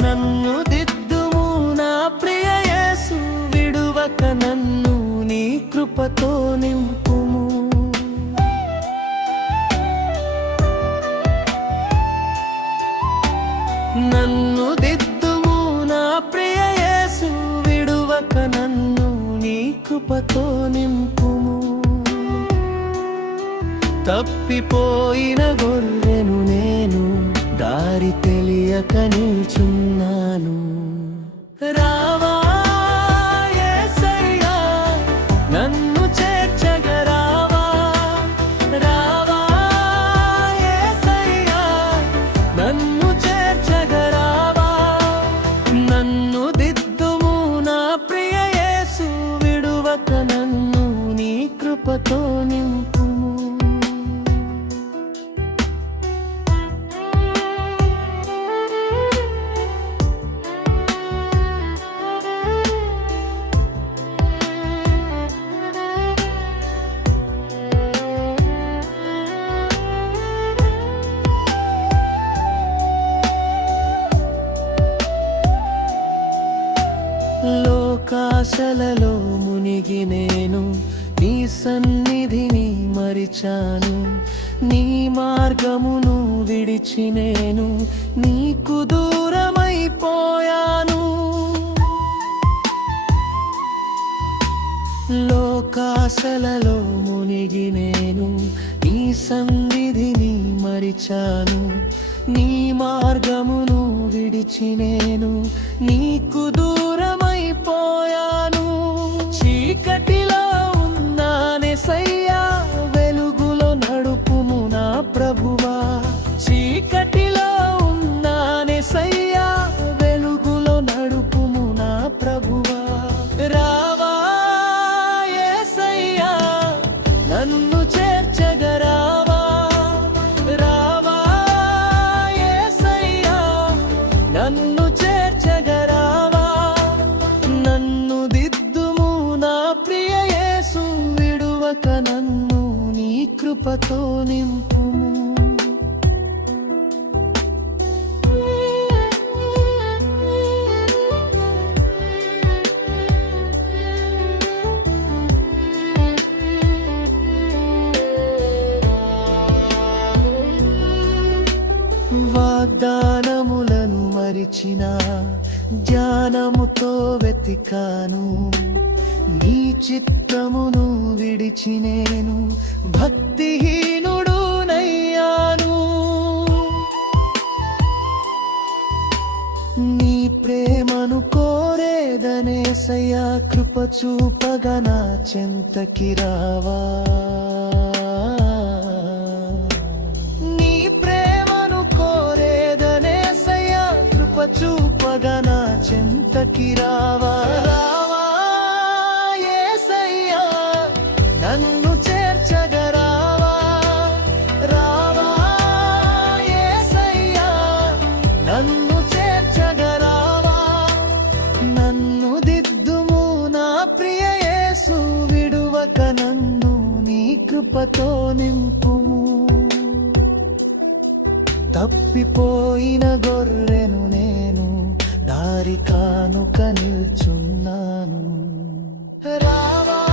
నన్ను దిద్దుము నా ప్రియయేసు విడువక నన్ను నీ కృపతో నింపుము. నన్ను దిద్దుము నా ప్రియయేసు విడువక నన్ను నీ కృపతో నింపుము. తప్పిపోయిన గొర్రెను దారి తెలియక నిల్చున్నాను. రావా నన్ను చేర్చగా రావా. నన్ను చేర్చగా నన్ను దిద్దుము నా ప్రియ యేసు విడువక నన్ను నీ కృపతో నింపు. ఆకాశలలో మునిగి నేను నీ సన్నిధిని మరిచాను. నీ మార్గమును విడిచి నేను నీకు దూరమైపోయాను లోకాశలలో మునిగి నేను నీ సన్నిధిని మరిచాను. నీ మార్గమును విడిచి నేను నీకు దూరమైపోయాను చీకటిలో ఉన్నానే సయ్యా వెలుగులో నడుపుము నా ప్రభువా. చీకటిలో ఉన్నానే సయ్యా వెలుగులో నడుపుము నా ప్రభువా. రావా సయ్యా నన్ను చేర్చ వాగ్దానములను మరిచిన జ్ఞానముతో వెతికాను. నీ చిత్తమును విడిచి నేను భక్తిహీ నీ ప్రేమను కోరేదనేసయ్యా కృప చూపగా నా చెంతకి రావా. నీ ప్రేమను కోరేదనేసయ్యా కృప చూపగా నా చెంతకి రావా. విడువక నన్ను నీ కృపతో నింపుము. తప్పిపోయిన గొర్రెను నేను దారి కానుక నిల్చున్నాను. రావా